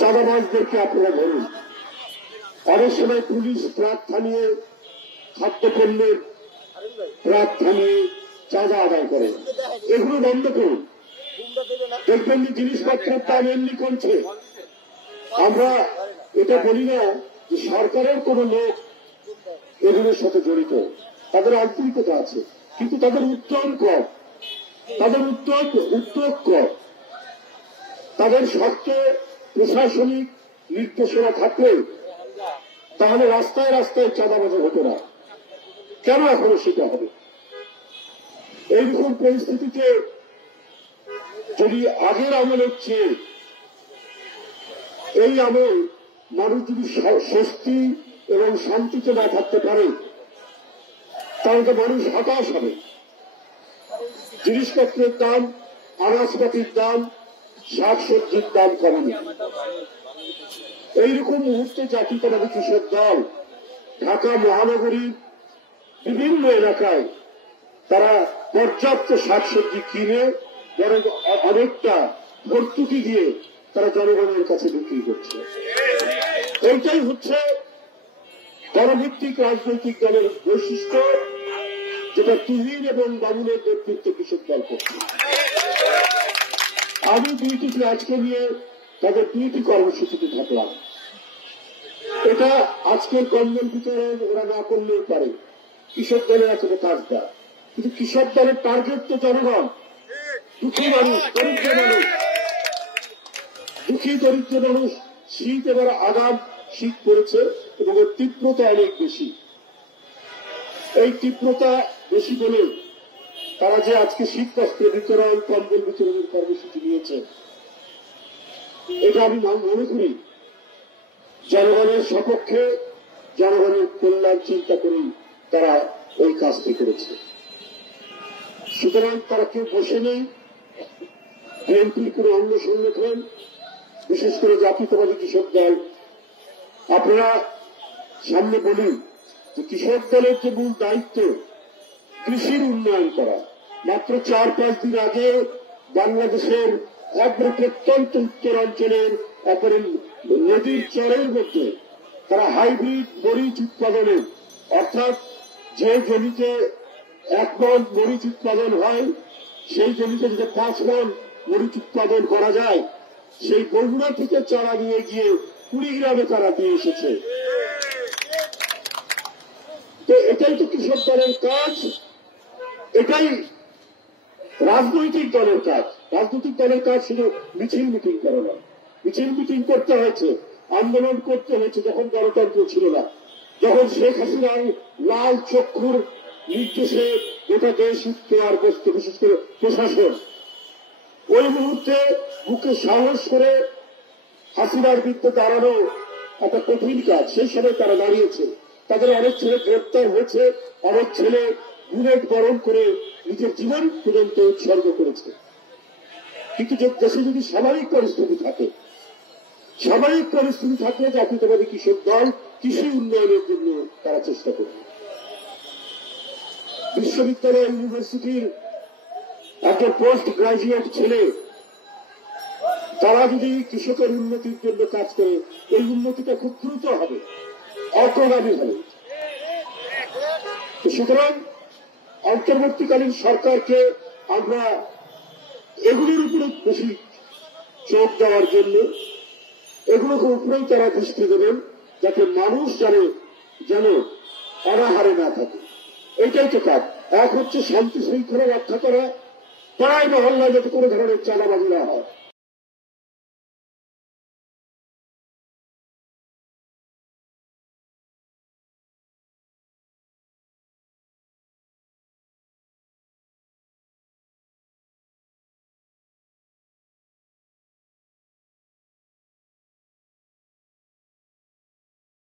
চাঁদাবাজদেরকে আপনারা ধরুন। অনেক সময় পুলিশ ট্রাক থামিয়ে খাদ্যপণ্যের ট্রাক থামিয়ে চাঁদা আদায় করে, এগুলো বন্ধ করুন। দেখবেন যে জিনিসপত্রের দাম এমনি কমছে। আমরা এটা বলি না যে সরকারের কোন লোক এগুলোর সাথে জড়িত, তাদের আন্তরিকতা আছে, কিন্তু তাদের উদ্যোগ কম, তাদের উদ্যোগ কম। তাদের শক্ত প্রশাসনিক নির্দেশনা থাকলে তাহলে রাস্তায় রাস্তায় চাঁদাবাজি হতো না। কেন এখনো সেটা হবে? এইরকম পরিস্থিতিতে যদি আগের আমলের চেয়ে এই আমল মানুষ যদি স্বস্তি এবং শান্তিতে না থাকতে পারে, তাহলে তো মানুষ হতাশ হবে। জিনিসপত্রের দাম, আনাজপাতির দাম, শাকসবজির দাম কমেনি। এইরকম মুহূর্তে জাতীয়তাবাদী কৃষক দল ঢাকা মহানগরীর বিভিন্ন এলাকায় তারা পর্যাপ্ত শাকসবজি কিনে বরং অনেকটা ভর্তুকি দিয়ে তারা জনগণের কাছে বিক্রি করছে। এইটাই হচ্ছে দলভিত্তিক রাজনৈতিক দলের বৈশিষ্ট্য, যেটা তুহিন এবং বাবুলের নেতৃত্বে কৃষক দল করছে। আমি দুইটিকে আজকে নিয়ে তাদের দুইটি কর্মসূচিতে থাকলাম। এটা আজকের কর্মের ভিতরে ওরা না করলেও পারে, কৃষক দলের আছে কাজ দেয়, কিন্তু কৃষক দলের টার্গেট তো জনগণ, দুঃখী মানুষ, দরিদ্র মানুষ, দুঃখী দরিদ্র মানুষ। শীত এবার আগাম শীত পড়েছে এবং এর তীব্রতা অনেক বেশি। এই তীব্রতা বেশি বলে তারা যে আজকে শীত বস্ত্র বিতরণ, কম্বল বিতরণের কর্মসূচি নিয়েছে, এটা আমি মনে করি জনগণের সপক্ষে, জনগণের কল্যাণ চিন্তা করেই তারা ওই কাজটি করেছে। সুতরাং তারা কেউ বসে নেই। বিএনপির কোন অঙ্গ সংগঠন, বিশেষ করে জাতীয়তাবাদী কৃষক দল, আপনারা সামনে বলুন যে কৃষক দলের যে মূল দায়িত্ব কৃষির উন্নয়ন করা। মাত্র 4-5 দিন আগে বাংলাদেশের অগ্রপ্রত্যন্ত উত্তরাঞ্চলের অপরের নদীর চরের মধ্যে তারা হাইব্রিড মরিচ উৎপাদনে, অর্থাৎ যে জমিতে 1 মণ মরিচ উৎপাদন হয় সেই জমিতে যদি 5 মণ মরিচ উৎপাদন করা যায়, সেই বগুড়া থেকে চারা নিয়ে গিয়ে কুড়িগ্রামে তারা দিয়ে এসেছে। তো এটাই তো কৃষক দলের কাজ, এটাই রাজনৈতিক দলের কাজ। রাজনৈতিক দলের কাজ শুধু মিছিল মিটিং করে না। মিছিল মিটিং করতে হয়েছে, আন্দোলন করতে হয়েছে যখন গণতন্ত্র ছিল না, যখন শেখ হাসিনার লাল চক্ষুর নির্দেশে গোটা দেশ উত্তর বসতে, বিশেষ করে প্রশাসন। ওই মুহূর্তে বুকে সাহস করে হাসিনার বিরুদ্ধে দাঁড়ানো একটা কঠিন কাজ। সেই সময় তারা দাঁড়িয়েছে। তাদের অনেক ছেলে গ্রেপ্তার হয়েছে, অনেক ছেলে বুলেট বরণ করে নিজের জীবন পর্যন্ত উৎসর্গ করেছে। কিন্তু দেশে যদি স্বাভাবিক পরিস্থিতি থাকে, স্বাভাবিক পরিস্থিতি থাকলে জাতীয়তাবাদী কৃষক দল কৃষি উন্নয়নের জন্য তারা চেষ্টা করবে। বিশ্ববিদ্যালয় ইউনিভার্সিটির একটা পোস্ট গ্রাজুয়েট ছেলে, তারা যদি কৃষকের উন্নতির জন্য কাজ করে, এই উন্নতিটা খুব দ্রুত হবে, অগ্রগামী হবে। সুতরাং অন্তর্বর্তীকালীন সরকারকে আমরা এগুলির উপরে বেশি চোখ দেওয়ার জন্য, এগুলোকে উপরেই তারা দৃষ্টি দেবেন, যাতে মানুষ যেন অনাহারে না থাকে। এইটাই তো কাজ। এক হচ্ছে শান্তি শৃঙ্খলা রক্ষা করা, পাড়ায় মহল্লায় যাতে কোনো ধরনের চাঁদাবাজি না হয়।